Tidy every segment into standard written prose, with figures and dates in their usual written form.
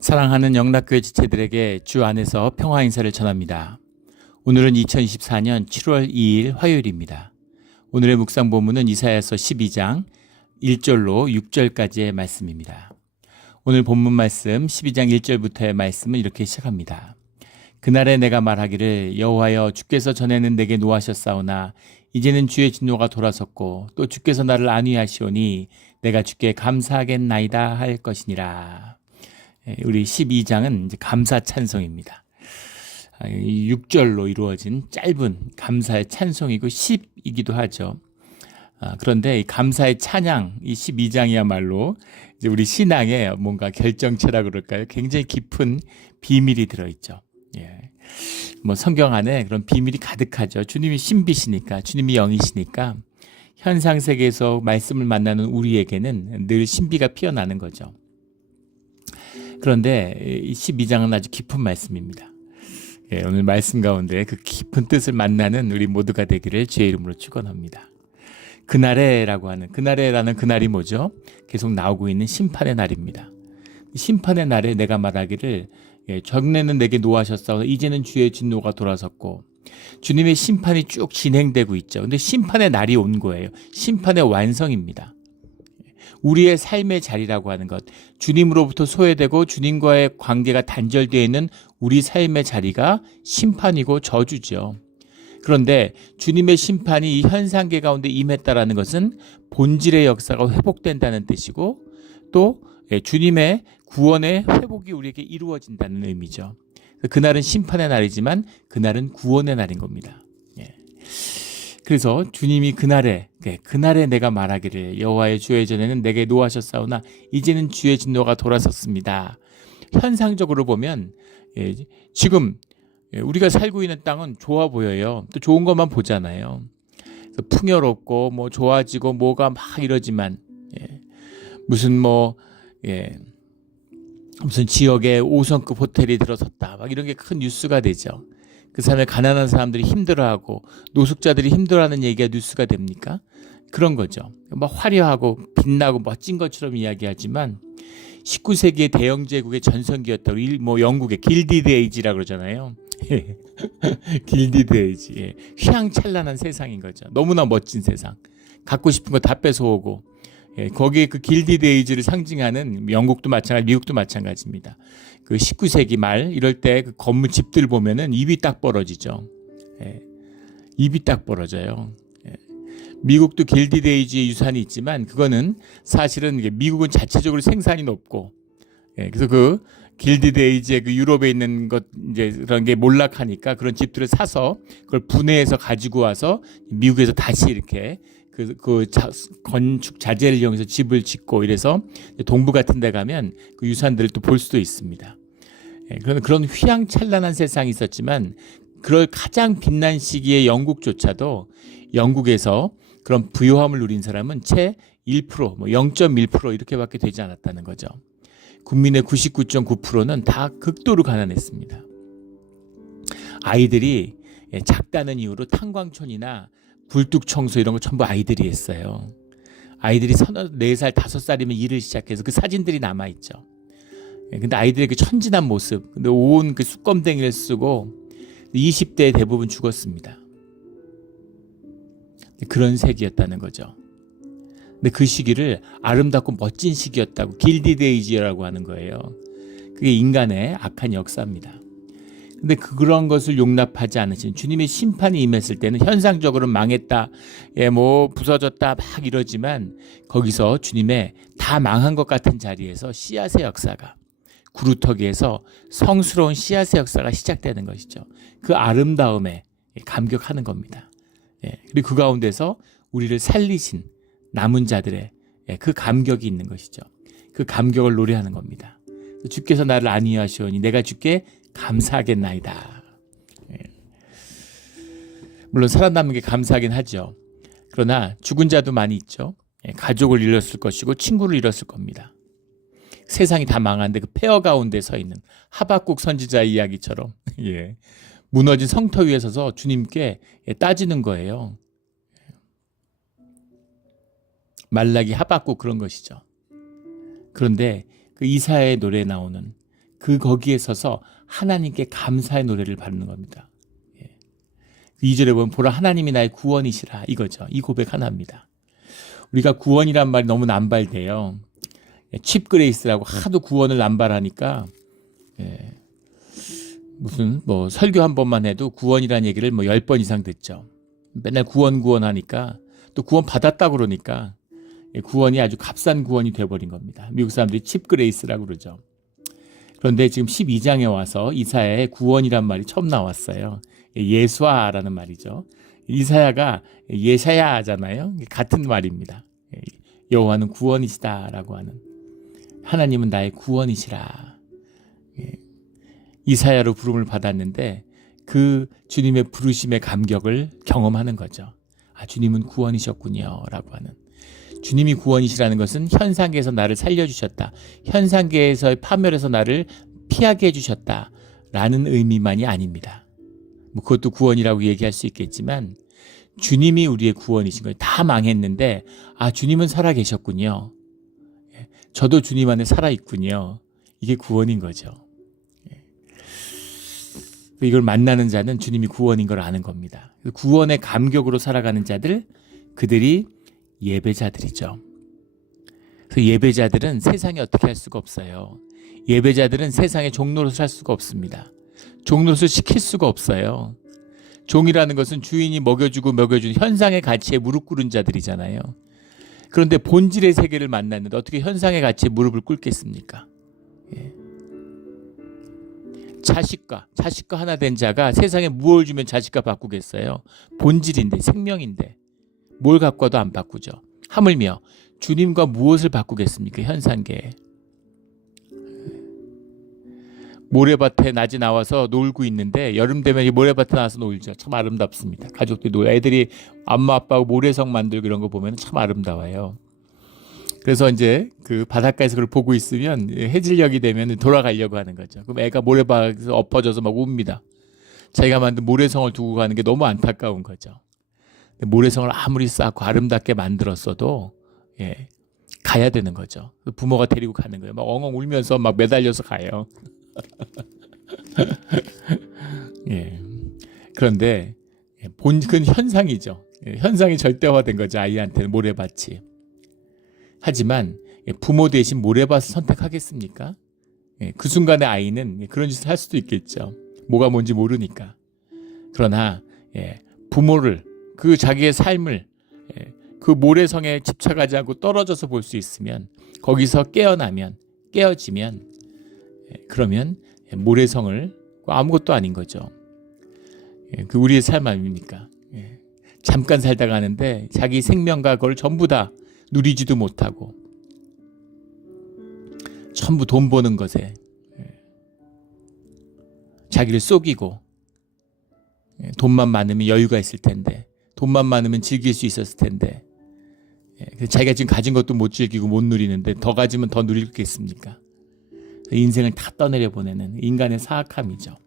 사랑하는 영락교회 지체들에게 주 안에서 평화 인사를 전합니다. 오늘은 2024년 7월 2일 화요일입니다. 오늘의 묵상 본문은 이사야서 12장 1절로 6절까지의 말씀입니다. 오늘 본문 말씀 12장 1절부터의 말씀은 이렇게 시작합니다. 그날에 내가 말하기를 여호와여 주께서 전에는 내게 노하셨사오나 이제는 주의 진노가 돌아섰고 또 주께서 나를 안위하시오니 내가 주께 감사하겠나이다 할 것이니라. 우리 12장은 이제 감사 찬송입니다. 6절로 이루어진 짧은 감사의 찬송이고 10이기도 하죠. 그런데 이 감사의 찬양, 이 12장이야말로 이제 우리 신앙의 뭔가 결정체라 그럴까요? 굉장히 깊은 비밀이 들어있죠. 뭐 성경 안에 그런 비밀이 가득하죠. 주님이 신비시니까, 주님이 영이시니까 현상 세계에서 말씀을 만나는 우리에게는 늘 신비가 피어나는 거죠. 그런데 이 12장은 아주 깊은 말씀입니다. 오늘 말씀 가운데 그 깊은 뜻을 만나는 우리 모두가 되기를 주의 이름으로 축원합니다. 그날에라고 하는, 그날에라는 그날이 뭐죠? 계속 나오고 있는 심판의 날입니다. 심판의 날에 내가 말하기를 전에는 내게 노하셨사오나 이제는 주의 진노가 돌아섰고, 주님의 심판이 쭉 진행되고 있죠. 근데 심판의 날이 온 거예요. 심판의 완성입니다. 우리의 삶의 자리라고 하는 것, 주님으로부터 소외되고 주님과의 관계가 단절되어 있는 우리 삶의 자리가 심판이고 저주죠. 그런데 주님의 심판이 이 현상계 가운데 임했다라는 것은 본질의 역사가 회복된다는 뜻이고, 또 주님의 구원의 회복이 우리에게 이루어진다는 의미죠. 그날은 심판의 날이지만 그날은 구원의 날인 겁니다. 그래서 주님이 그날에 내가 말하기를 여호와의 주의 전에는 내게 노하셨사오나 이제는 주의 진노가 돌아섰습니다. 현상적으로 보면 지금 우리가 살고 있는 땅은 좋아 보여요. 또 좋은 것만 보잖아요. 그래서 풍요롭고 뭐 좋아지고 뭐가 막 이러지만 무슨 무슨 지역에 5성급 호텔이 들어섰다 막 이런 게 큰 뉴스가 되죠. 그 사람의 가난한 사람들이 힘들어하고 노숙자들이 힘들어하는 얘기가 뉴스가 됩니까? 그런 거죠. 막 화려하고 빛나고 멋진 것처럼 이야기하지만 19세기의 대영 제국의 전성기였다고 영국의 길디드 에이지라고 그러잖아요. 길디드 에이지. 휘황찬란한 세상인 거죠. 너무나 멋진 세상. 갖고 싶은 거 다 뺏어오고 거기에 그 길디드 에이지를 상징하는 영국도 마찬가지, 미국도 마찬가지입니다. 그 19세기 말 이럴 때 그 건물 집들 보면은 입이 딱 벌어지죠. 입이 딱 벌어져요. 미국도 길디드 에이지의 유산이 있지만 그거는 사실은 미국은 자체적으로 생산이 높고, 그래서 그 길디드 에이지의 그 유럽에 있는 것 이제 그런 게 몰락하니까 그런 집들을 사서 그걸 분해해서 가지고 와서 미국에서 다시 이렇게 건축 자재를 이용해서 집을 짓고 이래서 동부 같은 데 가면 그 유산들을 또 볼 수도 있습니다. 그런 휘황찬란한 세상이 있었지만 그럴 가장 빛난 시기의 영국조차도 영국에서 그런 부유함을 누린 사람은 채 1%, 0.1% 이렇게밖에 되지 않았다는 거죠. 국민의 99.9%는 다 극도로 가난했습니다. 아이들이 작다는 이유로 탄광촌이나 불뚝청소 이런 거 전부 아이들이 했어요. 아이들이 4살, 5살이면 일을 시작해서 그 사진들이 남아있죠. 근데 아이들의 그 천진한 모습, 근데 온 그 숯검댕이를 쓰고 20대에 대부분 죽었습니다. 그런 세기였다는 거죠. 근데 그 시기를 아름답고 멋진 시기였다고 길디드 에이지라고 하는 거예요. 그게 인간의 악한 역사입니다. 근데 그런 것을 용납하지 않으신 주님의 심판이 임했을 때는 현상적으로 망했다, 부서졌다 막 이러지만 거기서 주님의 다 망한 것 같은 자리에서 씨앗의 역사가, 구루터기에서 성스러운 씨앗의 역사가 시작되는 것이죠. 그 아름다움에 감격하는 겁니다. 그리고 그 가운데서 우리를 살리신 남은 자들의 그 감격이 있는 것이죠. 그 감격을 노래하는 겁니다. 주께서 나를 안위하시오니 내가 주께 감사하겠나이다. 물론 살아남는 게 감사하긴 하죠. 그러나 죽은 자도 많이 있죠. 가족을 잃었을 것이고 친구를 잃었을 겁니다. 세상이 다 망한데 그 폐허 가운데 서 있는 하박국 선지자의 이야기처럼 무너진 성터 위에 서서 주님께 따지는 거예요. 말라기, 하박국 그런 것이죠. 그런데 그 이사야의 노래에 나오는 거기에 서서 하나님께 감사의 노래를 바르는 겁니다. 2절에 보면 보라 하나님이 나의 구원이시라 이거죠. 이 고백 하나입니다. 우리가 구원이란 말이 너무 남발돼요. 칩그레이스라고 하도 구원을 남발하니까 무슨 뭐 설교 한 번만 해도 구원이라는 얘기를 뭐 10번 이상 듣죠. 맨날 구원 하니까 또 구원 받았다 그러니까 구원이 아주 값싼 구원이 돼버린 겁니다. 미국 사람들이 칩그레이스라고 그러죠. 그런데 지금 12장에 와서 이사야의 구원이란 말이 처음 나왔어요. 예수아라는 말이죠. 이사야가 예샤야잖아요. 같은 말입니다. 여호와는 구원이시다라고 하는, 하나님은 나의 구원이시라. 이사야로 부름을 받았는데 그 주님의 부르심의 감격을 경험하는 거죠. 아, 주님은 구원이셨군요 라고 하는. 주님이 구원이시라는 것은 현상계에서 나를 살려주셨다, 현상계에서의 파멸에서 나를 피하게 해주셨다 라는 의미만이 아닙니다. 뭐 그것도 구원이라고 얘기할 수 있겠지만 주님이 우리의 구원이신 거예요. 다 망했는데 아, 주님은 살아계셨군요, 저도 주님 안에 살아있군요, 이게 구원인 거죠. 이걸 만나는 자는 주님이 구원인 걸 아는 겁니다. 구원의 감격으로 살아가는 자들, 그들이 예배자들이죠. 그래서 예배자들은 세상에 어떻게 할 수가 없어요. 예배자들은 세상의 종노릇을 할 수가 없습니다. 종노릇을 시킬 수가 없어요. 종이라는 것은 주인이 먹여주고 먹여주는 현상의 가치에 무릎 꿇은 자들이잖아요. 그런데 본질의 세계를 만났는데 어떻게 현상의 가치에 무릎을 꿇겠습니까? 자식과 하나 된 자가 세상에 무엇을 주면 자식과 바꾸겠어요? 본질인데, 생명인데 뭘 갖고 와도 안 바꾸죠. 하물며 주님과 무엇을 바꾸겠습니까? 현상계에. 모래밭에 낮에 나와서 놀고 있는데 여름 되면 이 모래밭에 나와서 놀죠. 참 아름답습니다. 가족들이 애들이 엄마 아빠하고 모래성 만들고 이런 거 보면 참 아름다워요. 그래서 이제 그 바닷가에서 그걸 보고 있으면 해질녘이 되면 돌아가려고 하는 거죠. 그럼 애가 모래밭에서 엎어져서 막 웁니다. 자기가 만든 모래성을 두고 가는 게 너무 안타까운 거죠. 모래성을 아무리 쌓고 아름답게 만들었어도 가야 되는 거죠. 부모가 데리고 가는 거예요. 막 엉엉 울면서 막 매달려서 가요. 그런데 그건 현상이죠. 현상이 절대화된 거죠. 아이한테는 모래밭이. 하지만 부모 대신 모래밭을 선택하겠습니까? 그 순간에 아이는 그런 짓을 할 수도 있겠죠. 뭐가 뭔지 모르니까. 그러나 부모를, 그 자기의 삶을 그 모래성에 집착하지 않고 떨어져서 볼 수 있으면, 거기서 깨어지면 그러면 모래성을 아무것도 아닌 거죠. 그 우리의 삶 아닙니까? 잠깐 살다가 하는데 자기 생명과 그걸 전부 다 누리지도 못하고 전부 돈 버는 것에 자기를 속이고, 돈만 많으면 여유가 있을 텐데, 돈만 많으면 즐길 수 있었을 텐데, 자기가 지금 가진 것도 못 즐기고 못 누리는데 더 가지면 더 누리겠습니까? 인생을 다 떠내려 보내는 인간의 사악함이죠.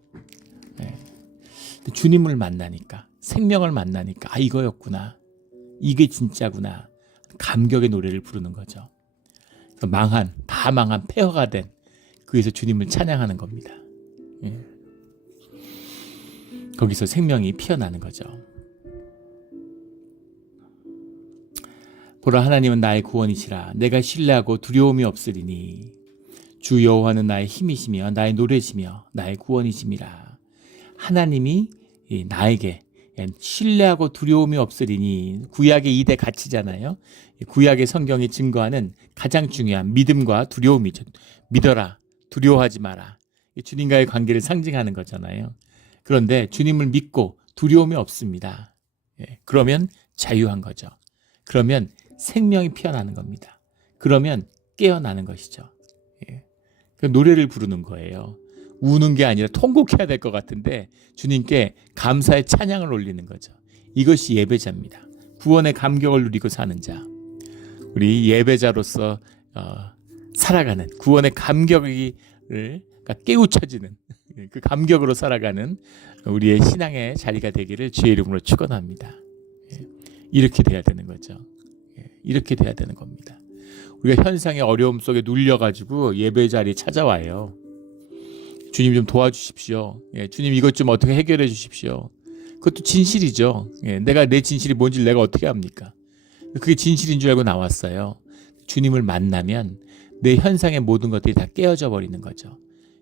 주님을 만나니까, 생명을 만나니까 아, 이거였구나, 이게 진짜구나, 감격의 노래를 부르는 거죠. 다 망한 폐허가 된 그에서 주님을 찬양하는 겁니다. 거기서 생명이 피어나는 거죠. 보라 하나님은 나의 구원이시라. 내가 신뢰하고 두려움이 없으리니 주 여호와는 나의 힘이시며 나의 노래시며 나의 구원이심이라. 하나님이 나에게 신뢰하고 두려움이 없으리니, 구약의 2대 가치잖아요. 구약의 성경이 증거하는 가장 중요한 믿음과 두려움이죠. 믿어라, 두려워하지 마라. 주님과의 관계를 상징하는 거잖아요. 그런데 주님을 믿고 두려움이 없습니다. 그러면 자유한 거죠. 그러면 생명이 피어나는 겁니다. 그러면 깨어나는 것이죠. 그 노래를 부르는 거예요. 우는 게 아니라 통곡해야 될 것 같은데 주님께 감사의 찬양을 올리는 거죠. 이것이 예배자입니다. 구원의 감격을 누리고 사는 자. 우리 예배자로서 살아가는, 구원의 감격을 깨우쳐지는 그 감격으로 살아가는 우리의 신앙의 자리가 되기를 주의 이름으로 축원합니다. 이렇게 돼야 되는 거죠. 이렇게 돼야 되는 겁니다. 우리가 현상의 어려움 속에 눌려가지고 예배 자리에 찾아와요. 주님 좀 도와주십시오. 예, 주님 이것 좀 어떻게 해결해 주십시오. 그것도 진실이죠. 예, 내가 내 진실이 뭔지 내가 어떻게 압니까? 그게 진실인 줄 알고 나왔어요. 주님을 만나면 내 현상의 모든 것들이 다 깨어져 버리는 거죠.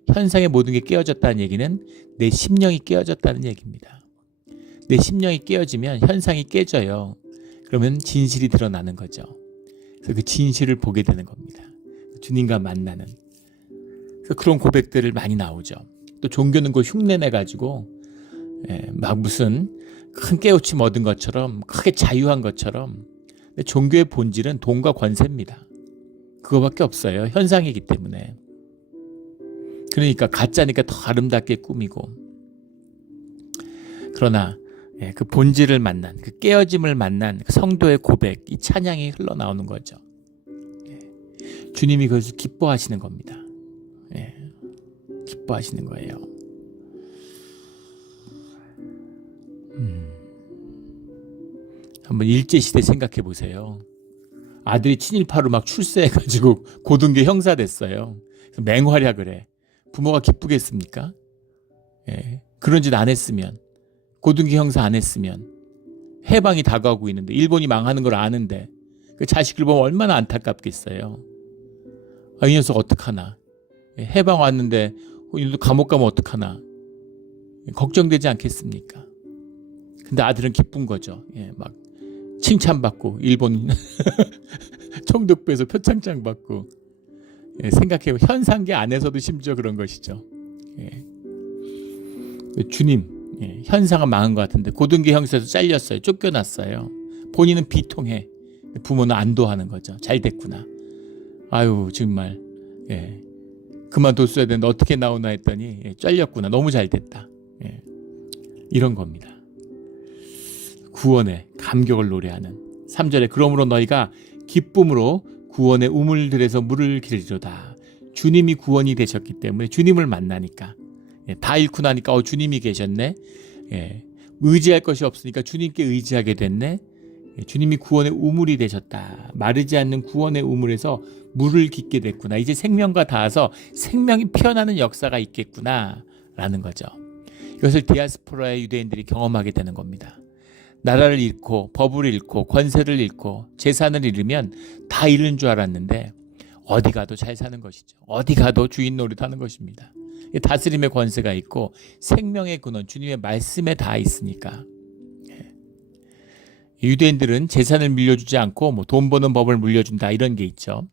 현상의 모든 게 깨어졌다는 얘기는 내 심령이 깨어졌다는 얘기입니다. 내 심령이 깨어지면 현상이 깨져요. 그러면 진실이 드러나는 거죠. 그래서 그 진실을 보게 되는 겁니다. 주님과 만나는. 그래서 그런 고백들을 많이 나오죠. 또 종교는 그 흉내내가지고 막 무슨 큰 깨우침 얻은 것처럼 크게 자유한 것처럼. 근데 종교의 본질은 돈과 권세입니다. 그거밖에 없어요. 현상이기 때문에. 그러니까 가짜니까 더 아름답게 꾸미고. 그러나 그 본질을 만난, 그 깨어짐을 만난 그 성도의 고백, 이 찬양이 흘러나오는 거죠. 주님이 그것을 기뻐하시는 겁니다. 기뻐하시는 거예요. 한번 일제시대 생각해 보세요. 아들이 친일파로 막 출세해가지고 고등교 형사 됐어요. 맹활약을 해. 부모가 기쁘겠습니까? 그런 짓 안 했으면, 고등교 형사 안 했으면, 해방이 다가오고 있는데, 일본이 망하는 걸 아는데 그 자식을 보면 얼마나 안타깝겠어요. 이 녀석 어떡하나. 해방 왔는데 감옥 가면 어떡하나. 걱정되지 않겠습니까? 근데 아들은 기쁜 거죠. 막 칭찬받고 일본 총독부에서 표창장 받고. 생각해요. 현상계 안에서도 심지어 그런 것이죠. 주님, 현상은 망한 것 같은데 고등교 형사에서 잘렸어요. 쫓겨났어요. 본인은 비통해. 부모는 안도하는 거죠. 잘 됐구나. 아유 정말 그만뒀어야 되는데 어떻게 나오나 했더니 잘렸구나. 너무 잘 됐다. 이런 겁니다. 구원의 감격을 노래하는 3절에 그러므로 너희가 기쁨으로 구원의 우물들에서 물을 기르리로다. 주님이 구원이 되셨기 때문에 주님을 만나니까 다 잃고 나니까 주님이 계셨네. 의지할 것이 없으니까 주님께 의지하게 됐네. 주님이 구원의 우물이 되셨다. 마르지 않는 구원의 우물에서 물을 깃게 됐구나. 이제 생명과 닿아서 생명이 피어나는 역사가 있겠구나 라는 거죠. 이것을 디아스포라의 유대인들이 경험하게 되는 겁니다. 나라를 잃고 법을 잃고 권세를 잃고 재산을 잃으면 다 잃은 줄 알았는데 어디 가도 잘 사는 것이죠. 어디 가도 주인 노릇하는 것입니다. 다스림의 권세가 있고 생명의 근원 주님의 말씀에 다 있으니까. 유대인들은 재산을 물려주지 않고 돈 버는 법을 물려준다 이런 게 있죠.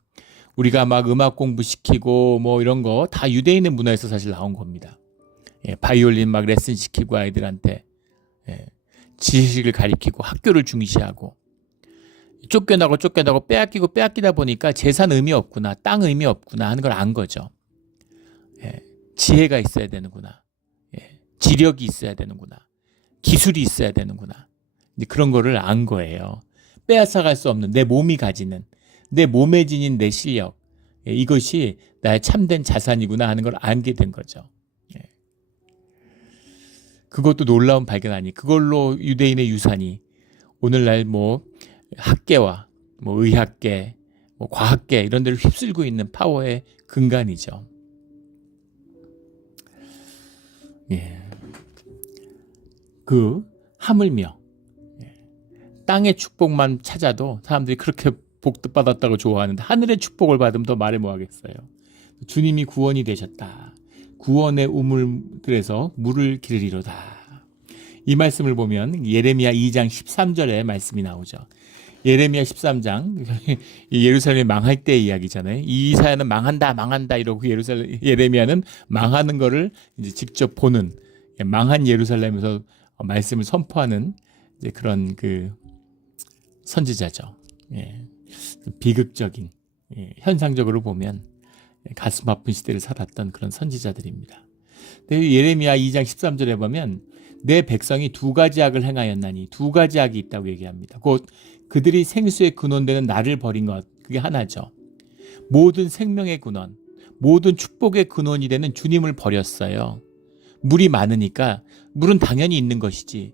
우리가 막 음악 공부시키고 이런 거 다 유대인의 문화에서 사실 나온 겁니다. 바이올린 막 레슨 시키고 아이들한테 지식을 가리키고 학교를 중시하고 쫓겨나고 빼앗기다 보니까 재산 의미 없구나, 땅 의미 없구나 하는 걸 안 거죠. 지혜가 있어야 되는구나, 지력이 있어야 되는구나, 기술이 있어야 되는구나. 그런 거를 안 거예요. 빼앗아갈 수 없는 내 몸이 가지는, 내 몸에 지닌 내 실력, 이것이 나의 참된 자산이구나 하는 걸 알게 된 거죠. 그것도 놀라운 발견 아니. 그걸로 유대인의 유산이 오늘날 학계와 의학계, 과학계 이런 데를 휩쓸고 있는 파워의 근간이죠. 그 하물며 땅의 축복만 찾아도 사람들이 그렇게 복받았다고 좋아하는데 하늘의 축복을 받으면 더 말을 뭐하겠어요. 주님이 구원이 되셨다. 구원의 우물들에서 물을 기르리로다. 이 말씀을 보면 예레미야 2장 13절에 말씀이 나오죠. 예레미야 13장 예루살렘이 망할 때의 이야기잖아요. 이 사야는 망한다 이러고 예레미야는 망하는 거를 이제 직접 보는 망한 예루살렘에서 말씀을 선포하는 이제 그런 그 선지자죠. 비극적인 현상적으로 보면 가슴 아픈 시대를 살았던 그런 선지자들입니다. 예레미야 2장 13절에 보면 내 백성이 두 가지 악을 행하였나니 두 가지 악이 있다고 얘기합니다. 곧 그들이 생수의 근원되는 나를 버린 것, 그게 하나죠. 모든 생명의 근원, 모든 축복의 근원이 되는 주님을 버렸어요. 물이 많으니까 물은 당연히 있는 것이지.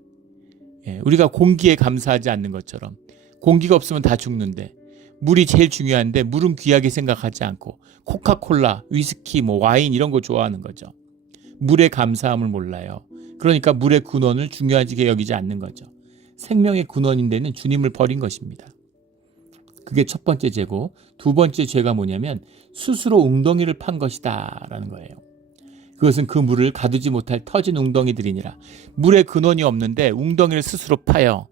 우리가 공기에 감사하지 않는 것처럼 공기가 없으면 다 죽는데 물이 제일 중요한데 물은 귀하게 생각하지 않고 코카콜라, 위스키, 와인 이런 거 좋아하는 거죠. 물의 감사함을 몰라요. 그러니까 물의 근원을 중요하게 여기지 않는 거죠. 생명의 근원인데는 주님을 버린 것입니다. 그게 첫 번째 죄고, 두 번째 죄가 뭐냐면 스스로 웅덩이를 판 것이다 라는 거예요. 그것은 그 물을 가두지 못할 터진 웅덩이들이니라. 물의 근원이 없는데 웅덩이를 스스로 파요.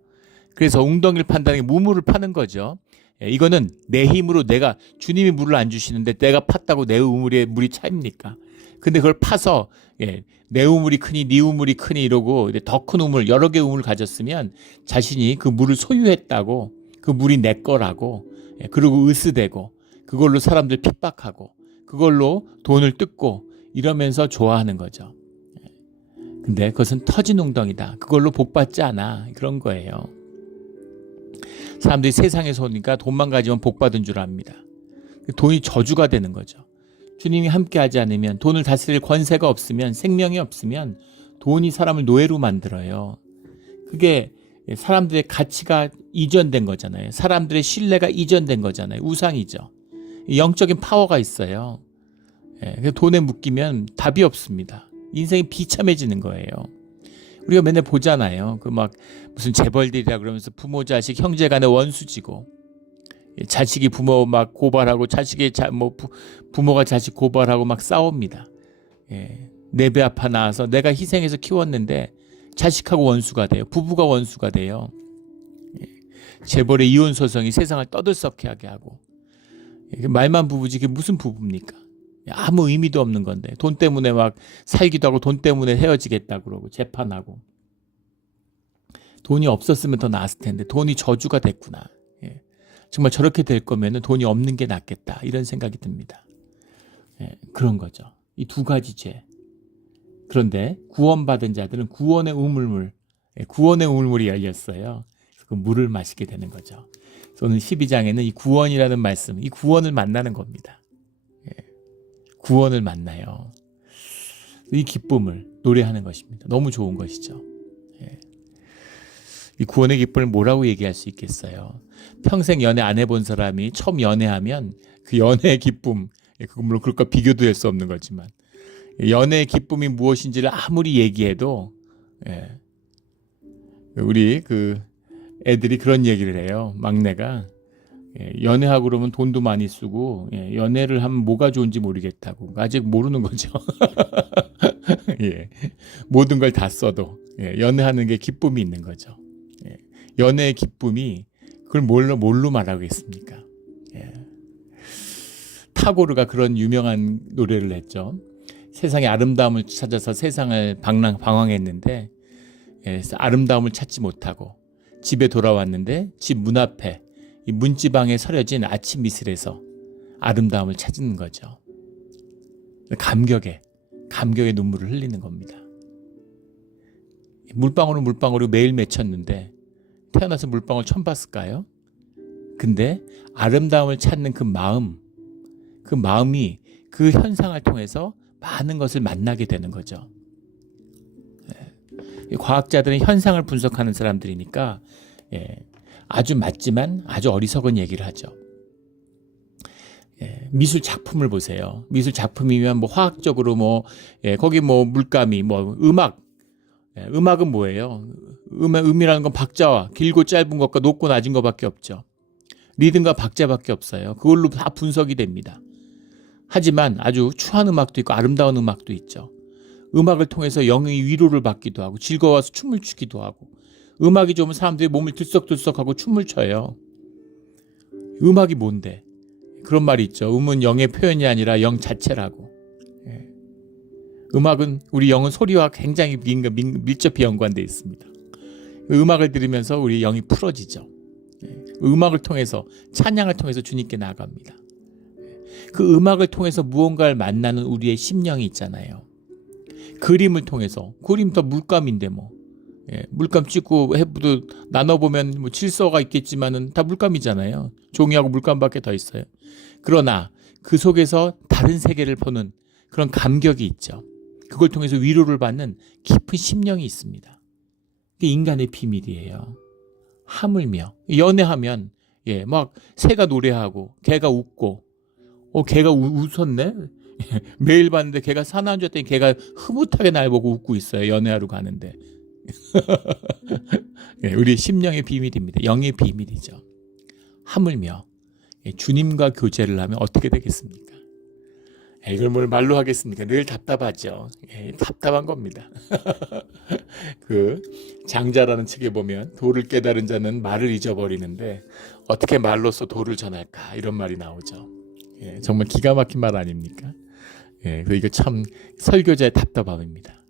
그래서 웅덩이를 판다는 게 무물을 파는 거죠. 이거는 내 힘으로 내가, 주님이 물을 안 주시는데 내가 팠다고 내 우물에 물이 차입니까? 근데 그걸 파서 내 우물이 크니 네 우물이 크니 이러고 더 큰 우물, 여러 개의 우물을 가졌으면 자신이 그 물을 소유했다고, 그 물이 내 거라고, 그리고 으스대고 그걸로 사람들 핍박하고 그걸로 돈을 뜯고 이러면서 좋아하는 거죠. 근데 그것은 터진 웅덩이다. 그걸로 복받지 않아. 그런 거예요. 사람들이 세상에서 오니까 돈만 가지면 복받은 줄 압니다. 돈이 저주가 되는 거죠. 주님이 함께하지 않으면, 돈을 다스릴 권세가 없으면, 생명이 없으면 돈이 사람을 노예로 만들어요. 그게 사람들의 가치가 이전된 거잖아요. 사람들의 신뢰가 이전된 거잖아요. 우상이죠. 영적인 파워가 있어요. 돈에 묶이면 답이 없습니다. 인생이 비참해지는 거예요. 우리가 맨날 보잖아요. 그 막 무슨 재벌들이라 그러면서 부모 자식 형제 간에 원수지고, 자식이 부모 막 고발하고, 자식이 부모가 자식 고발하고 막 싸웁니다. 내 배 아파 낳아서 내가 희생해서 키웠는데 자식하고 원수가 돼요. 부부가 원수가 돼요. 재벌의 이혼 소송이 세상을 떠들썩하게 하고, 말만 부부지 그게 무슨 부부입니까? 아무 의미도 없는 건데, 돈 때문에 막 살기도 하고 돈 때문에 헤어지겠다 그러고 재판하고. 돈이 없었으면 더 나았을 텐데 돈이 저주가 됐구나. 정말 저렇게 될 거면 돈이 없는 게 낫겠다, 이런 생각이 듭니다. 그런 거죠. 이 두 가지 죄. 그런데 구원받은 자들은 구원의 우물물이 열렸어요. 그 물을 마시게 되는 거죠. 오늘 12장에는 이 구원이라는 말씀, 이 구원을 만나는 겁니다. 구원을 만나요. 이 기쁨을 노래하는 것입니다. 너무 좋은 것이죠. 이 구원의 기쁨을 뭐라고 얘기할 수 있겠어요? 평생 연애 안 해본 사람이 처음 연애하면 그 연애의 기쁨, 물론 그것과 비교도 할 수 없는 거지만, 연애의 기쁨이 무엇인지를 아무리 얘기해도, 우리 그 애들이 그런 얘기를 해요. 막내가 연애하고 그러면 돈도 많이 쓰고, 연애를 하면 뭐가 좋은지 모르겠다고. 아직 모르는 거죠. 모든 걸 다 써도 연애하는 게 기쁨이 있는 거죠. 연애의 기쁨이 그걸 뭘로 말하겠습니까? 타고르가 그런 유명한 노래를 했죠. 세상의 아름다움을 찾아서 세상을 방황했는데, 아름다움을 찾지 못하고 집에 돌아왔는데 집 문 앞에 이 문지방에 서려진 아침 이슬에서 아름다움을 찾는 거죠. 감격의 눈물을 흘리는 겁니다. 물방울을 매일 맺혔는데 태어나서 물방울 처음 봤을까요? 근데 아름다움을 찾는 그 마음이 그 현상을 통해서 많은 것을 만나게 되는 거죠. 과학자들은 현상을 분석하는 사람들이니까 아주 맞지만 아주 어리석은 얘기를 하죠. 미술 작품을 보세요. 미술 작품이면 뭐 화학적으로 거기 물감이 음악은 뭐예요? 음이라는 건 박자와 길고 짧은 것과 높고 낮은 것밖에 없죠. 리듬과 박자밖에 없어요. 그걸로 다 분석이 됩니다. 하지만 아주 추한 음악도 있고 아름다운 음악도 있죠. 음악을 통해서 영의 위로를 받기도 하고 즐거워서 춤을 추기도 하고, 음악이 좋으면 사람들이 몸을 들썩들썩하고 춤을 춰요. 음악이 뭔데? 그런 말이 있죠. 음은 영의 표현이 아니라 영 자체라고. 음악은, 우리 영은 소리와 굉장히 밀접히 연관되어 있습니다. 음악을 들으면서 우리 영이 풀어지죠. 음악을 통해서, 찬양을 통해서 주님께 나아갑니다. 그 음악을 통해서 무언가를 만나는 우리의 심령이 있잖아요. 그림을 통해서, 그림도 물감인데 물감 찍고 해부도 나눠보면 질서가 있겠지만은 다 물감이잖아요. 종이하고 물감밖에 더 있어요. 그러나 그 속에서 다른 세계를 보는 그런 감격이 있죠. 그걸 통해서 위로를 받는 깊은 심령이 있습니다. 그게 인간의 비밀이에요. 하물며 연애하면 막 새가 노래하고 개가 웃고, 개가 웃었네? 매일 봤는데 걔가 사나운 줄 알았더니 걔가 흐뭇하게 날 보고 웃고 있어요. 연애하러 가는데. 예, 우리 심령의 비밀입니다. 영의 비밀이죠. 하물며 주님과 교제를 하면 어떻게 되겠습니까? 이걸 뭘 말로 하겠습니까? 늘 답답하죠. 답답한 겁니다. 그 장자라는 책에 보면 도를 깨달은 자는 말을 잊어버리는데 어떻게 말로써 도를 전할까 이런 말이 나오죠. 정말 기가 막힌 말 아닙니까? 그래서 이거 참 설교자의 답답함입니다.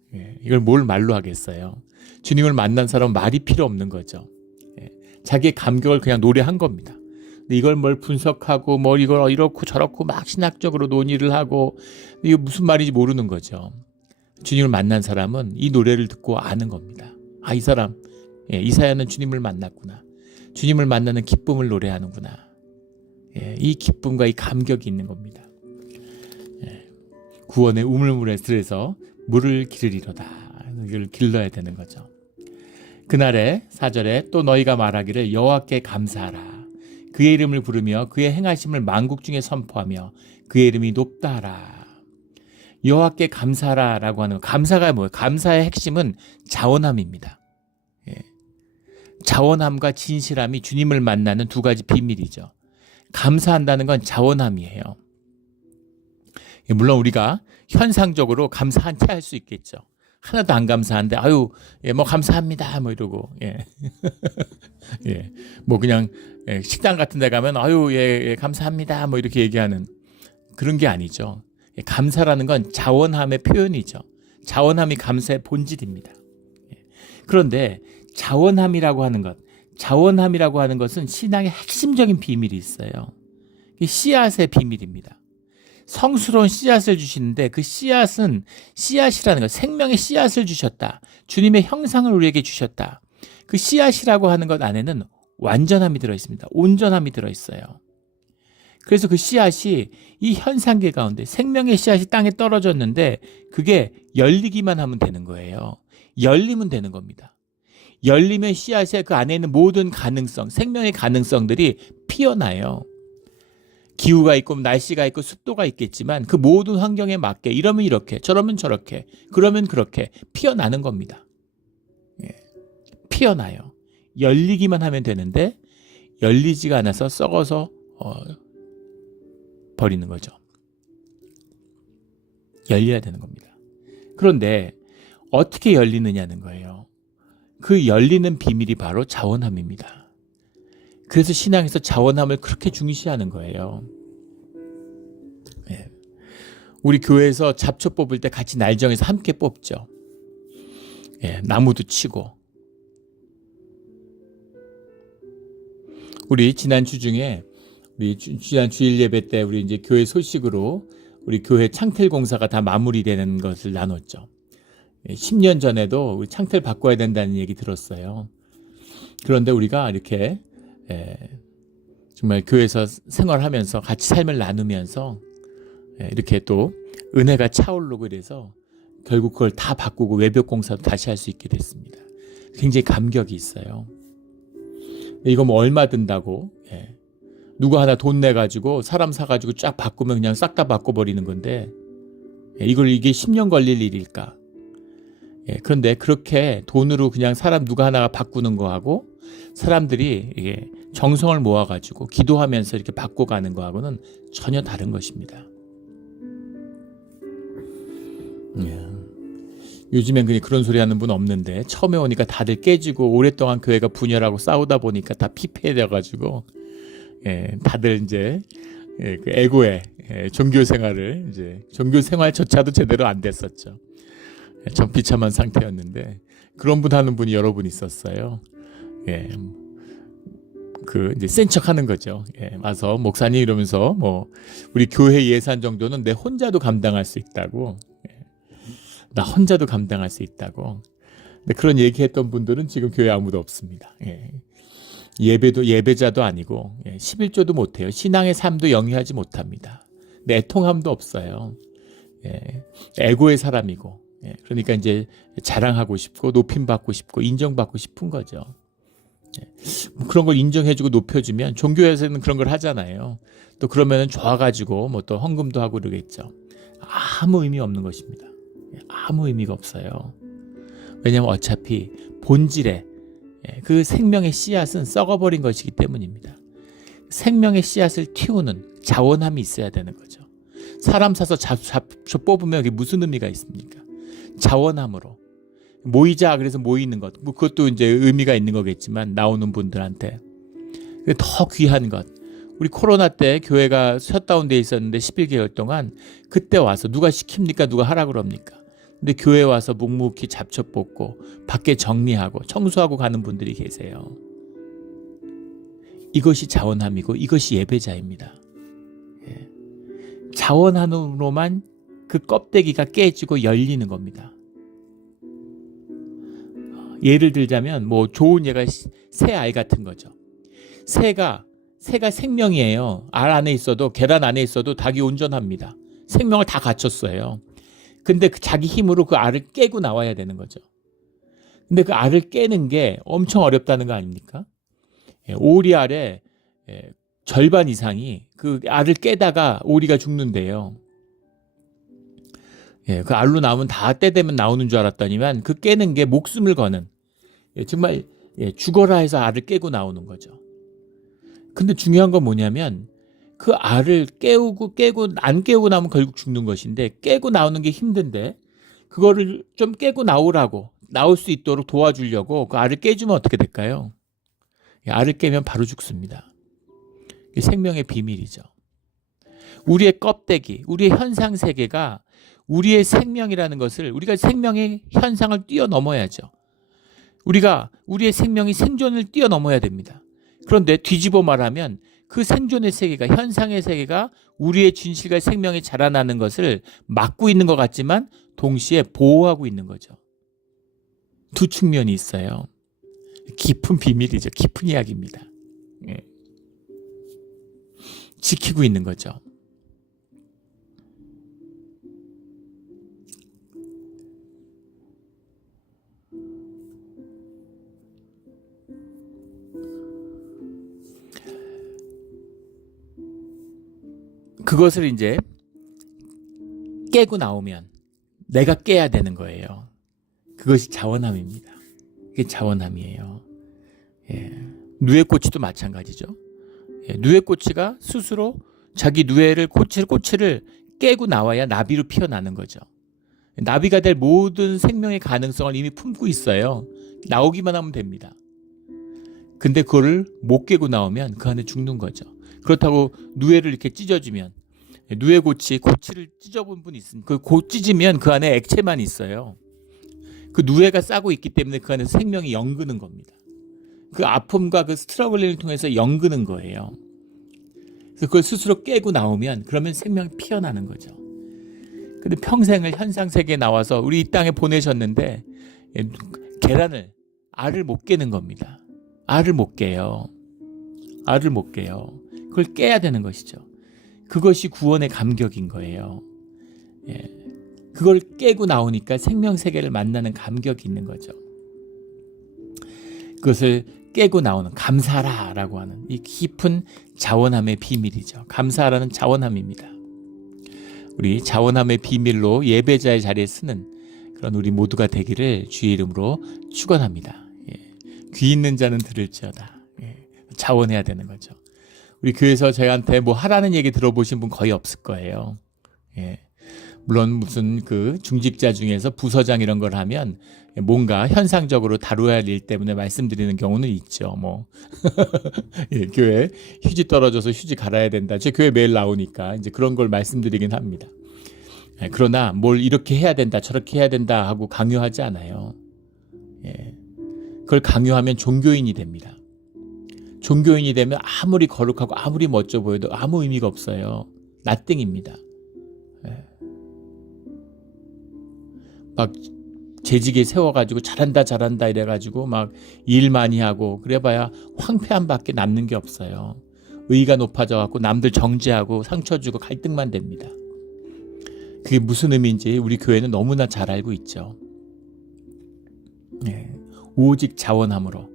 이걸 뭘 말로 하겠어요? 주님을 만난 사람은 말이 필요 없는 거죠. 자기의 감격을 그냥 노래한 겁니다. 근데 이걸 뭘 분석하고 뭘 이걸 이렇고 저렇고 막 신학적으로 논의를 하고 이게 무슨 말인지 모르는 거죠. 주님을 만난 사람은 이 노래를 듣고 아는 겁니다. 아, 이 사람 이사야는 주님을 만났구나. 주님을 만나는 기쁨을 노래하는구나. 이 기쁨과 이 감격이 있는 겁니다. 구원의 우물물에서 물을 기르리로다. 이걸 길러야 되는 거죠. 그날에 4절에 또 너희가 말하기를 여호와께 감사하라. 그의 이름을 부르며 그의 행하심을 만국 중에 선포하며 그의 이름이 높다 하라. 여호와께 감사하라라고 하는 거. 감사가 뭐예요? 감사의 핵심은 자원함입니다. 자원함과 진실함이 주님을 만나는 두 가지 비밀이죠. 감사한다는 건 자원함이에요. 물론 우리가 현상적으로 감사 한 채 할 수 있겠죠. 하나도 안 감사한데 아유 뭐 감사합니다 뭐 이러고 뭐 그냥 식당 같은 데 가면 아유 감사합니다 뭐 이렇게 얘기하는 그런 게 아니죠. 감사라는 건 자원함의 표현이죠. 자원함이 감사의 본질입니다. 그런데 자원함이라고 하는 것은 신앙의 핵심적인 비밀이 있어요. 씨앗의 비밀입니다. 성스러운 씨앗을 주시는데 그 씨앗이라는 것, 생명의 씨앗을 주셨다. 주님의 형상을 우리에게 주셨다. 그 씨앗이라고 하는 것 안에는 완전함이 들어있습니다. 온전함이 들어있어요. 그래서 그 씨앗이 이 현상계 가운데 생명의 씨앗이 땅에 떨어졌는데 그게 열리기만 하면 되는 거예요. 열리면 되는 겁니다. 열리면 씨앗의 그 안에 있는 모든 가능성, 생명의 가능성들이 피어나요. 기후가 있고 날씨가 있고 습도가 있겠지만 그 모든 환경에 맞게 이러면 이렇게 저러면 저렇게 그러면 그렇게 피어나는 겁니다. 피어나요. 열리기만 하면 되는데 열리지가 않아서 썩어서 버리는 거죠. 열려야 되는 겁니다. 그런데 어떻게 열리느냐는 거예요. 그 열리는 비밀이 바로 자원함입니다. 그래서 신앙에서 자원함을 그렇게 중시하는 거예요. 우리 교회에서 잡초 뽑을 때 같이 날 정해서 함께 뽑죠. 나무도 치고. 우리 지난 주 중에 지난 주일 예배 때 우리 이제 교회 소식으로 우리 교회 창틀 공사가 다 마무리되는 것을 나눴죠. 10년 전에도 우리 창틀 바꿔야 된다는 얘기 들었어요. 그런데 우리가 이렇게 정말 교회에서 생활하면서 같이 삶을 나누면서 이렇게 또 은혜가 차오르고 이래서 결국 그걸 다 바꾸고 외벽 공사도 다시 할 수 있게 됐습니다. 굉장히 감격이 있어요. 이거 뭐 얼마 든다고 누구 하나 돈 내가지고 사람 사가지고 쫙 바꾸면 그냥 싹 다 바꿔버리는 건데 이게 10년 걸릴 일일까? 그런데 그렇게 돈으로 그냥 사람 누가 하나가 바꾸는 거하고 사람들이 정성을 모아가지고 기도하면서 이렇게 바꿔가는 거하고는 전혀 다른 것입니다. 요즘엔 그냥 그런 소리 하는 분 없는데 처음에 오니까 다들 깨지고 오랫동안 교회가 분열하고 싸우다 보니까 다 피폐해져가지고 다들 이제 그 에고의 종교 생활을 이제 종교 생활조차도 제대로 안 됐었죠. 전 비참한 상태였는데 그런 분 하는 분이 여러 분 있었어요. 그 이제 센 척하는 거죠. 와서 목사님 이러면서 뭐 우리 교회 예산 정도는 내 혼자도 감당할 수 있다고. 나 혼자도 감당할 수 있다고. 근데 그런 얘기했던 분들은 지금 교회 아무도 없습니다. 예배자도 아니고 11조도 못해요. 신앙의 삶도 영위하지 못합니다. 애통함도 없어요. 에고의 사람이고. 그러니까 이제 자랑하고 싶고 높임받고 싶고 인정받고 싶은 거죠. 그런 걸 인정해주고 높여주면 종교에서는 그런 걸 하잖아요. 또 그러면 좋아가지고 뭐 또 헌금도 하고 그러겠죠. 아무 의미 없는 것입니다. 아무 의미가 없어요. 왜냐하면 어차피 본질에 그 생명의 씨앗은 썩어버린 것이기 때문입니다. 생명의 씨앗을 틔우는 자원함이 있어야 되는 거죠. 사람 사서 잡초 뽑으면 그게 무슨 의미가 있습니까? 자원함으로 모이자 그래서 모이는 것, 뭐 그것도 이제 의미가 있는 거겠지만 나오는 분들한테 더 귀한 것. 우리 코로나 때 교회가 셧다운돼 있었는데 11개월 동안 그때 와서 누가 시킵니까? 누가 하라 그럽니까? 근데 교회 와서 묵묵히 잡초 뽑고 밖에 정리하고 청소하고 가는 분들이 계세요. 이것이 자원함이고 이것이 예배자입니다. 자원함으로만 그 껍데기가 깨지고 열리는 겁니다. 예를 들자면 뭐 좋은 예가 새 알 같은 거죠. 새가 생명이에요. 알 안에 있어도 계란 안에 있어도 닭이 온전합니다. 생명을 다 갖췄어요. 근데 자기 힘으로 그 알을 깨고 나와야 되는 거죠. 근데 그 알을 깨는 게 엄청 어렵다는 거 아닙니까? 오리 알의 절반 이상이 그 알을 깨다가 오리가 죽는데요. 그 알로 나오면 다 때 되면 나오는 줄 알았더니만 그 깨는 게 목숨을 거는 정말 죽어라 해서 알을 깨고 나오는 거죠. 근데 중요한 건 뭐냐면 그 알을 깨고 안 깨고 나오면 결국 죽는 것인데 깨고 나오는 게 힘든데 그거를 좀 깨고 나올 수 있도록 도와주려고 그 알을 깨주면 어떻게 될까요? 알을 깨면 바로 죽습니다. 이게 생명의 비밀이죠. 우리의 껍데기, 우리의 현상 세계가 우리의 생명이라는 것을 우리가 생명의 현상을 뛰어넘어야죠. 우리가 우리의 생명이 생존을 뛰어넘어야 됩니다. 그런데 뒤집어 말하면 그 생존의 세계가 현상의 세계가 우리의 진실과 생명이 자라나는 것을 막고 있는 것 같지만 동시에 보호하고 있는 거죠. 두 측면이 있어요. 깊은 비밀이죠. 깊은 이야기입니다. 지키고 있는 거죠. 그것을 이제 깨고 나오면 내가 깨야 되는 거예요. 그것이 자원함입니다. 그게 자원함이에요. 누에꼬치도 마찬가지죠. 누에꼬치가 스스로 자기 누에를 꼬치를 깨고 나와야 나비로 피어나는 거죠. 나비가 될 모든 생명의 가능성을 이미 품고 있어요. 나오기만 하면 됩니다. 근데 그거를 못 깨고 나오면 그 안에 죽는 거죠. 그렇다고 누에를 이렇게 찢어주면 고치를 찢어본 분 있습니다. 찢으면 그 안에 액체만 있어요. 그 누에가 싸고 있기 때문에 그 안에 생명이 연그는 겁니다. 그 아픔과 그 스트러글링을 통해서 연그는 거예요. 그래서 그걸 스스로 깨고 나오면 그러면 생명이 피어나는 거죠. 근데 평생을 현상세계에 나와서 우리 이 땅에 보내셨는데 알을 못 깨는 겁니다. 알을 못 깨요. 그걸 깨야 되는 것이죠. 그것이 구원의 감격인 거예요. 그걸 깨고 나오니까 생명세계를 만나는 감격이 있는 거죠. 그것을 깨고 나오는 감사라라고 하는 이 깊은 자원함의 비밀이죠. 감사라는 자원함입니다. 우리 자원함의 비밀로 예배자의 자리에 쓰는 그런 우리 모두가 되기를 주의 이름으로 축원합니다. 귀 있는 자는 들을지어다. 자원해야 되는 거죠. 우리 교회에서 저희한테 뭐 하라는 얘기 들어보신 분 거의 없을 거예요. 물론 무슨 그 중직자 중에서 부서장 이런 걸 하면 뭔가 현상적으로 다루어야 할 일 때문에 말씀드리는 경우는 있죠. 뭐 교회 휴지 떨어져서 휴지 갈아야 된다. 제 교회 매일 나오니까 이제 그런 걸 말씀드리긴 합니다. 그러나 뭘 이렇게 해야 된다, 저렇게 해야 된다 하고 강요하지 않아요. 그걸 강요하면 종교인이 됩니다. 종교인이 되면 아무리 거룩하고 아무리 멋져 보여도 아무 의미가 없어요. 나띵입니다. 막 재직에 세워가지고 잘한다 이래가지고 막 일 많이 하고 그래봐야 황폐한 밖에 남는 게 없어요. 의의가 높아져갖고 남들 정죄하고 상처 주고 갈등만 됩니다. 그게 무슨 의미인지 우리 교회는 너무나 잘 알고 있죠. 오직 자원함으로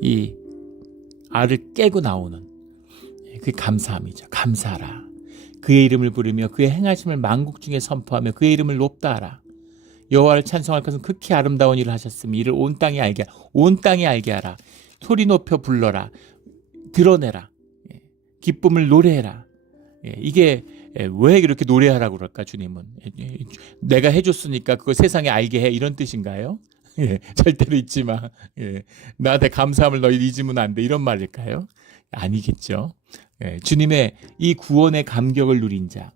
이 알을 깨고 나오는 그 감사함이죠. 감사하라. 그의 이름을 부르며 그의 행하심을 만국 중에 선포하며 그의 이름을 높다 하라. 여호와를 찬송할 것은 극히 아름다운 일을 하셨으니 이를 온 땅이 알게 하라. 온 땅이 알게 하라. 소리 높여 불러라. 드러내라. 기쁨을 노래해라. 이게 왜 이렇게 노래하라고 그럴까 주님은? 내가 해줬으니까 그거 세상에 알게 해 이런 뜻인가요? 절대로 잊지 마. 나한테 감사함을 너희 잊으면 안 돼 이런 말일까요? 아니겠죠. 주님의 이 구원의 감격을 누린 자,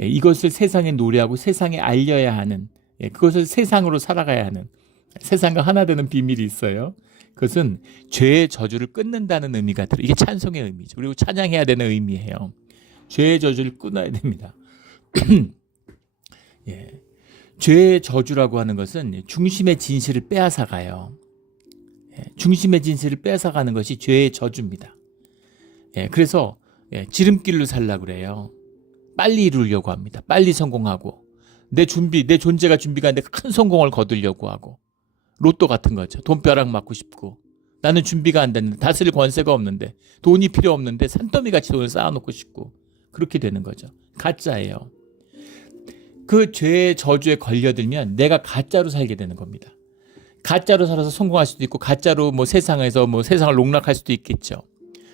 이것을 세상에 노래하고 세상에 알려야 하는, 그것을 세상으로 살아가야 하는, 세상과 하나 되는 비밀이 있어요. 그것은 죄의 저주를 끊는다는 의미가 들어요. 이게 찬송의 의미죠. 그리고 찬양해야 되는 의미예요. 죄의 저주를 끊어야 됩니다. 죄의 저주라고 하는 것은 중심의 진실을 빼앗아가요. 중심의 진실을 빼앗아가는 것이 죄의 저주입니다. 그래서 지름길로 살려고 그래요. 빨리 이루려고 합니다. 빨리 성공하고 내 존재가 준비가 안 돼 큰 성공을 거두려고 하고 로또 같은 거죠. 돈벼락 맞고 싶고 나는 준비가 안 됐는데 다스릴 권세가 없는데 돈이 필요 없는데 산더미같이 돈을 쌓아놓고 싶고 그렇게 되는 거죠. 가짜예요. 그 죄의 저주에 걸려들면 내가 가짜로 살게 되는 겁니다. 가짜로 살아서 성공할 수도 있고 가짜로 세상에서 세상을 농락할 수도 있겠죠.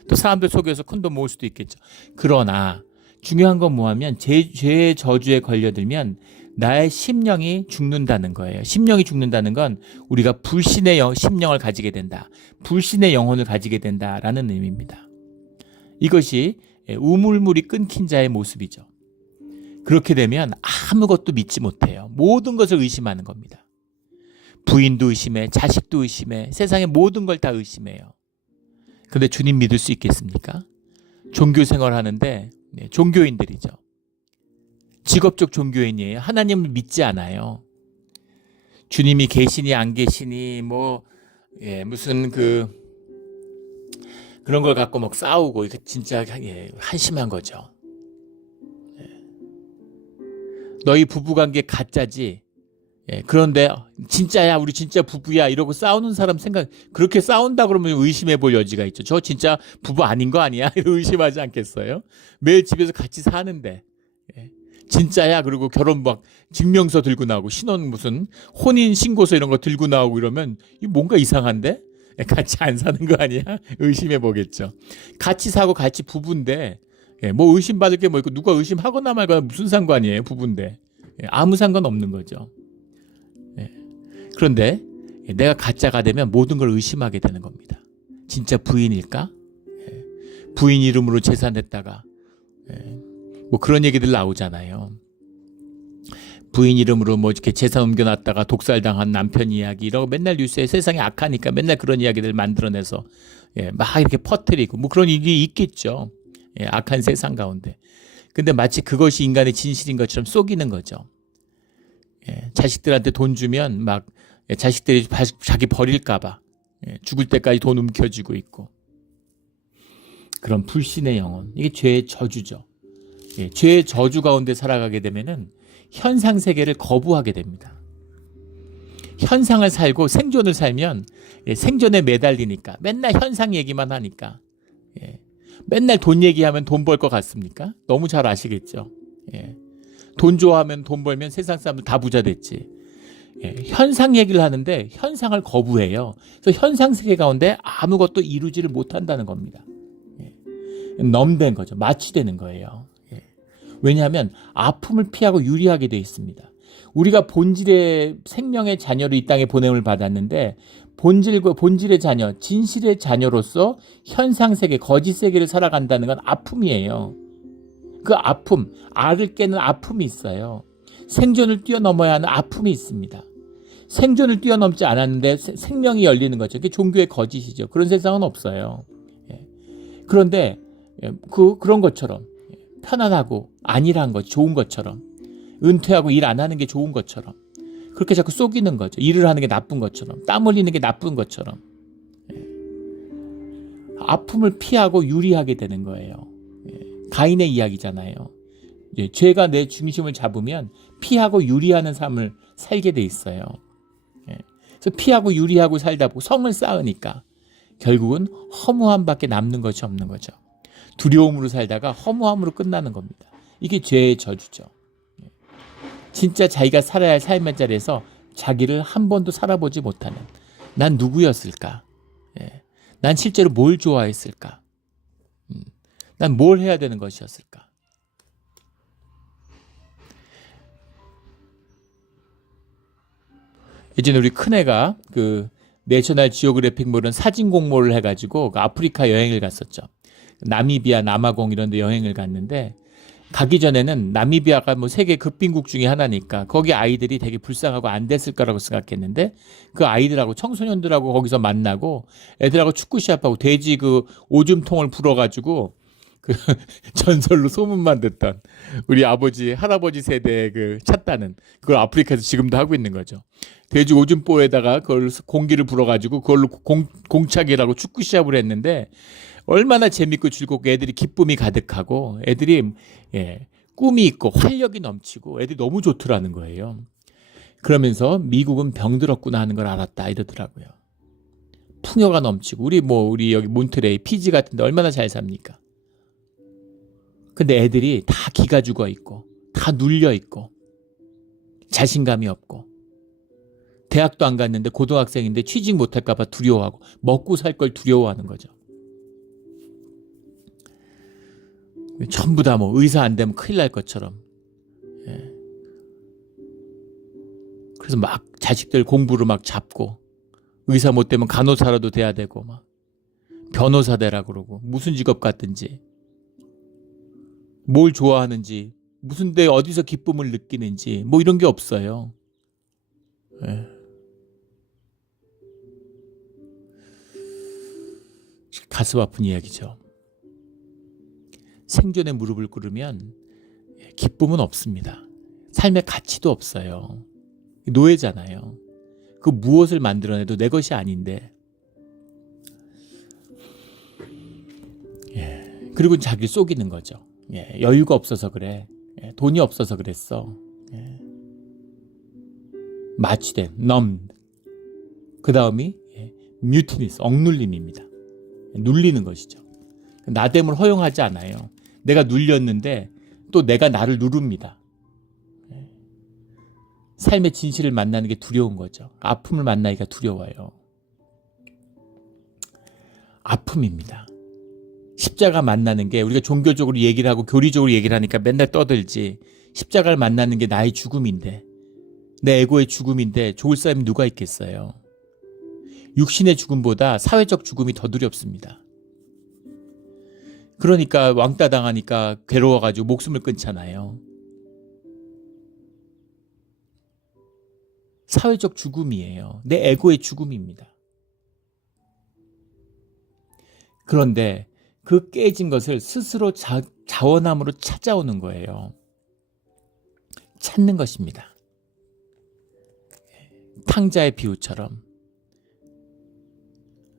또 사람들 속여서 큰 돈 모을 수도 있겠죠. 그러나 중요한 건 뭐하면 죄의 저주에 걸려들면 나의 심령이 죽는다는 거예요. 심령이 죽는다는 건 우리가 불신의 심령을 가지게 된다. 불신의 영혼을 가지게 된다라는 의미입니다. 이것이 우물물이 끊긴 자의 모습이죠. 그렇게 되면 아무것도 믿지 못해요. 모든 것을 의심하는 겁니다. 부인도 의심해, 자식도 의심해, 세상의 모든 걸 다 의심해요. 그런데 주님 믿을 수 있겠습니까? 종교 생활하는데 종교인들이죠. 직업적 종교인이에요. 하나님을 믿지 않아요. 주님이 계시니 안 계시니 무슨 그런 걸 갖고 싸우고 이거 진짜 한심한 거죠. 너희 부부관계 가짜지. 그런데 진짜야 우리 진짜 부부야 이러고 싸우는 사람 그렇게 싸운다 그러면 의심해 볼 여지가 있죠. 저 진짜 부부 아닌 거 아니야? 의심하지 않겠어요? 매일 집에서 같이 사는데 진짜야 그리고 결혼 증명서 들고 나오고 신혼 무슨 혼인 신고서 이런 거 들고 나오고 이러면 뭔가 이상한데? 같이 안 사는 거 아니야? 의심해 보겠죠. 같이 사고 같이 부부인데 의심받을 게 뭐 있고 누가 의심하거나 말거나 무슨 상관이에요? 부부인데 아무 상관 없는 거죠. 그런데 내가 가짜가 되면 모든 걸 의심하게 되는 겁니다. 진짜 부인일까? 부인 이름으로 재산했다가 그런 얘기들 나오잖아요. 부인 이름으로 이렇게 재산 옮겨놨다가 독살당한 남편 이야기 이러고 맨날 뉴스에 세상이 악하니까 맨날 그런 이야기들 만들어내서 막 이렇게 퍼뜨리고 그런 일이 있겠죠. 악한 세상 가운데. 근데 마치 그것이 인간의 진실인 것처럼 속이는 거죠. 자식들한테 돈 주면 자식들이 자기 버릴까봐 죽을 때까지 돈 움켜쥐고 있고 그런 불신의 영혼. 이게 죄의 저주죠. 죄의 저주 가운데 살아가게 되면은 현상 세계를 거부하게 됩니다. 현상을 살고 생존을 살면 생존에 매달리니까 맨날 현상 얘기만 하니까 맨날 돈 얘기하면 돈 벌 것 같습니까? 너무 잘 아시겠죠. 돈 좋아하면 돈 벌면 세상 사람들 다 부자 됐지. 현상 얘기를 하는데 현상을 거부해요. 그래서 현상 세계 가운데 아무것도 이루지를 못한다는 겁니다. 넘된 거죠. 마취되는 거예요. 왜냐하면 아픔을 피하고 유리하게 되어 있습니다. 우리가 본질의 생명의 자녀로 이 땅에 보냄을 받았는데 본질의 자녀, 진실의 자녀로서 현상세계, 거짓세계를 살아간다는 건 아픔이에요. 그 아픔, 알을 깨는 아픔이 있어요. 생존을 뛰어넘어야 하는 아픔이 있습니다. 생존을 뛰어넘지 않았는데 생명이 열리는 거죠. 그게 종교의 거짓이죠. 그런 세상은 없어요. 그런데 그런 것처럼 편안하고 안일한 것, 좋은 것처럼 은퇴하고 일 안 하는 게 좋은 것처럼 그렇게 자꾸 속이는 거죠. 일을 하는 게 나쁜 것처럼 땀 흘리는 게 나쁜 것처럼 아픔을 피하고 유리하게 되는 거예요. 가인의 이야기잖아요. 죄가 내 중심을 잡으면 피하고 유리하는 삶을 살게 돼 있어요. 그래서 피하고 유리하고 살다 보고 성을 쌓으니까 결국은 허무함밖에 남는 것이 없는 거죠. 두려움으로 살다가 허무함으로 끝나는 겁니다. 이게 죄의 저주죠. 진짜 자기가 살아야 할 삶의 자리에서 자기를 한 번도 살아보지 못하는, 난 누구였을까? 난 실제로 뭘 좋아했을까? 난 뭘 해야 되는 것이었을까? 예전에 우리 큰애가 그 내셔널 지오그래픽 뭐 이런 사진 공모를 해가지고 그 아프리카 여행을 갔었죠. 나미비아, 남아공 이런 데 여행을 갔는데, 가기 전에는 나미비아가 뭐 세계 급빈국 중에 하나니까 거기 아이들이 되게 불쌍하고 안 됐을 거라고 생각했는데, 그 아이들하고 청소년들하고 거기서 만나고 애들하고 축구 시합하고 돼지 그 오줌통을 불어가지고 그 전설로 소문만 듣던 우리 아버지 할아버지 세대의 그 찻다는 그걸 아프리카에서 지금도 하고 있는 거죠. 돼지 오줌보에다가 그걸 공기를 불어가지고 그걸로 공차기라고 축구 시합을 했는데, 얼마나 재밌고 즐겁고 애들이 기쁨이 가득하고 애들이 꿈이 있고 활력이 넘치고 애들이 너무 좋더라는 거예요. 그러면서 미국은 병들었구나 하는 걸 알았다 이러더라고요. 풍요가 넘치고 우리 여기 몬트레이, 피지 같은 데 얼마나 잘 삽니까? 근데 애들이 다 기가 죽어 있고 다 눌려 있고 자신감이 없고, 대학도 안 갔는데 고등학생인데 취직 못할까 봐 두려워하고 먹고 살 걸 두려워하는 거죠. 전부 다 뭐 의사 안 되면 큰일 날 것처럼. 그래서 막 자식들 공부를 막 잡고, 의사 못 되면 간호사라도 돼야 되고 막 변호사 되라 그러고, 무슨 직업 같든지, 뭘 좋아하는지, 무슨 데 어디서 기쁨을 느끼는지 뭐 이런 게 없어요. 가슴 아픈 이야기죠. 생존에 무릎을 꿇으면 기쁨은 없습니다. 삶의 가치도 없어요. 노예잖아요. 그 무엇을 만들어내도 내 것이 아닌데. 그리고 자기를 속이는 거죠. 여유가 없어서 그래. 돈이 없어서 그랬어. 마취된, 그 다음이 뮤티니스, 억눌림입니다. 눌리는 것이죠. 나됨을 허용하지 않아요. 내가 눌렸는데 또 내가 나를 누릅니다. 삶의 진실을 만나는 게 두려운 거죠. 아픔을 만나기가 두려워요. 아픔입니다. 십자가 만나는 게, 우리가 종교적으로 얘기를 하고 교리적으로 얘기를 하니까 맨날 떠들지, 십자가를 만나는 게 나의 죽음인데, 내 에고의 죽음인데 좋을 사람이 누가 있겠어요. 육신의 죽음보다 사회적 죽음이 더 두렵습니다. 그러니까 왕따 당하니까 괴로워가지고 목숨을 끊잖아요. 사회적 죽음이에요. 내 에고의 죽음입니다. 그런데 그 깨진 것을 스스로 자원함으로 찾아오는 거예요. 찾는 것입니다. 탕자의 비유처럼.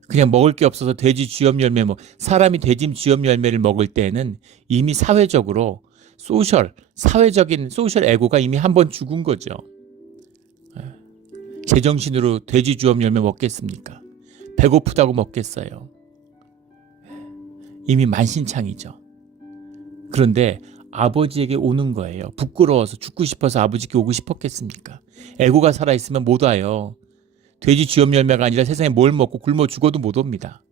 그냥 먹을 게 없어서 돼지 쥐염 열매 사람이 돼지 쥐염 열매를 먹을 때에는 이미 사회적으로 사회적인 소셜 에고가 이미 한번 죽은 거죠. 제정신으로 돼지 쥐염 열매 먹겠습니까? 배고프다고 먹겠어요. 이미 만신창이죠. 그런데 아버지에게 오는 거예요. 부끄러워서 죽고 싶어서 아버지께 오고 싶었겠습니까? 에고가 살아있으면 못 와요. 돼지 쥐염 열매가 아니라 세상에 뭘 먹고 굶어 죽어도 못 옵니다.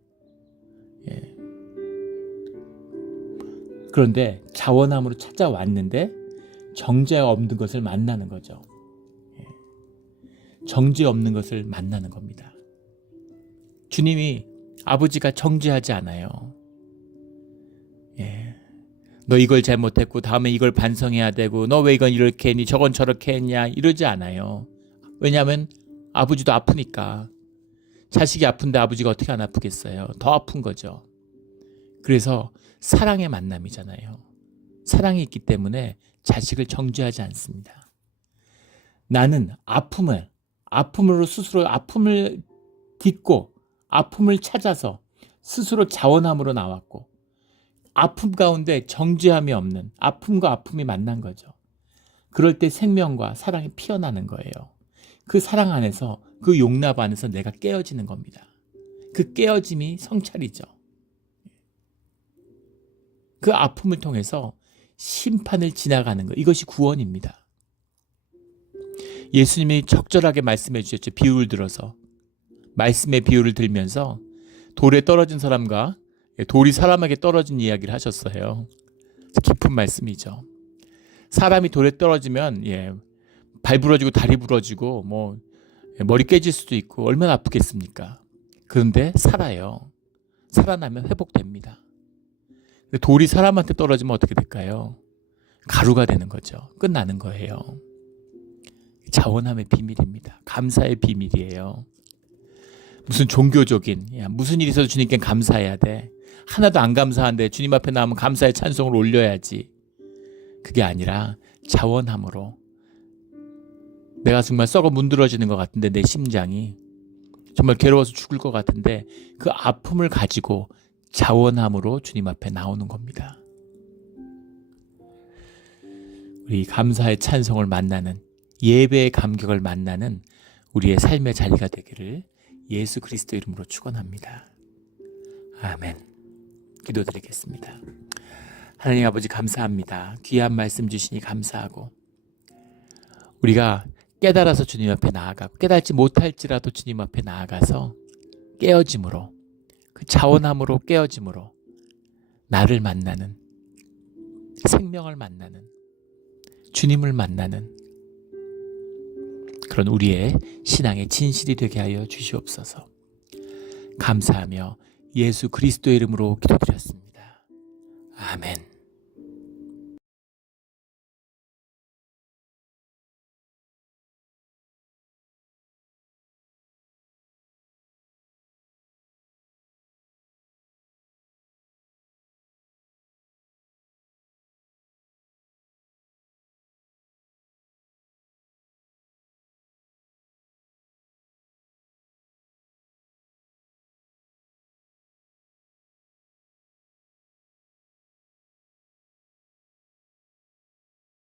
그런데 자원함으로 찾아왔는데 정죄가 없는 것을 만나는 거죠. 정죄 없는 것을 만나는 겁니다. 주님이, 아버지가 정죄하지 않아요. 너 이걸 잘못했고 다음에 이걸 반성해야 되고, 너 왜 이건 이렇게 했니, 저건 저렇게 했냐, 이러지 않아요. 왜냐하면 아버지도 아프니까. 자식이 아픈데 아버지가 어떻게 안 아프겠어요. 더 아픈 거죠. 그래서 사랑의 만남이잖아요. 사랑이 있기 때문에 자식을 정죄하지 않습니다. 나는 아픔으로 스스로 아픔을 딛고 아픔을 찾아서 스스로 자원함으로 나왔고, 아픔 가운데 정죄함이 없는, 아픔과 아픔이 만난 거죠. 그럴 때 생명과 사랑이 피어나는 거예요. 그 사랑 안에서, 그 용납 안에서 내가 깨어지는 겁니다. 그 깨어짐이 성찰이죠. 그 아픔을 통해서 심판을 지나가는 것, 이것이 구원입니다. 예수님이 적절하게 말씀해 주셨죠. 비유를 들어서. 말씀의 비유를 들면서 돌에 떨어진 사람과 돌이 사람에게 떨어진 이야기를 하셨어요. 깊은 말씀이죠. 사람이 돌에 떨어지면 발 부러지고 다리 부러지고 머리 깨질 수도 있고 얼마나 아프겠습니까? 그런데 살아요. 살아나면 회복됩니다. 돌이 사람한테 떨어지면 어떻게 될까요? 가루가 되는 거죠. 끝나는 거예요. 자원함의 비밀입니다. 감사의 비밀이에요. 무슨 종교적인 무슨 일이 있어도 주님께 감사해야 돼. 하나도 안 감사한데 주님 앞에 나오면 감사의 찬송을 올려야지. 그게 아니라 자원함으로 내가 정말 썩어 문드러지는 것 같은데 내 심장이 정말 괴로워서 죽을 것 같은데 그 아픔을 가지고 자원함으로 주님 앞에 나오는 겁니다. 우리 감사의 찬송을 만나는 예배의 감격을 만나는 우리의 삶의 자리가 되기를 예수 그리스도 이름으로 축원합니다. 아멘. 기도드리겠습니다. 하나님 아버지 감사합니다. 귀한 말씀 주시니 감사하고 우리가 깨달아서 주님 앞에 나아가고 깨달지 못할지라도 주님 앞에 나아가서 깨어짐으로 그 자원함으로 깨어짐으로 나를 만나는 생명을 만나는 주님을 만나는 그런 우리의 신앙의 진실이 되게 하여 주시옵소서. 감사하며 예수 그리스도의 이름으로 기도드렸습니다. 아멘.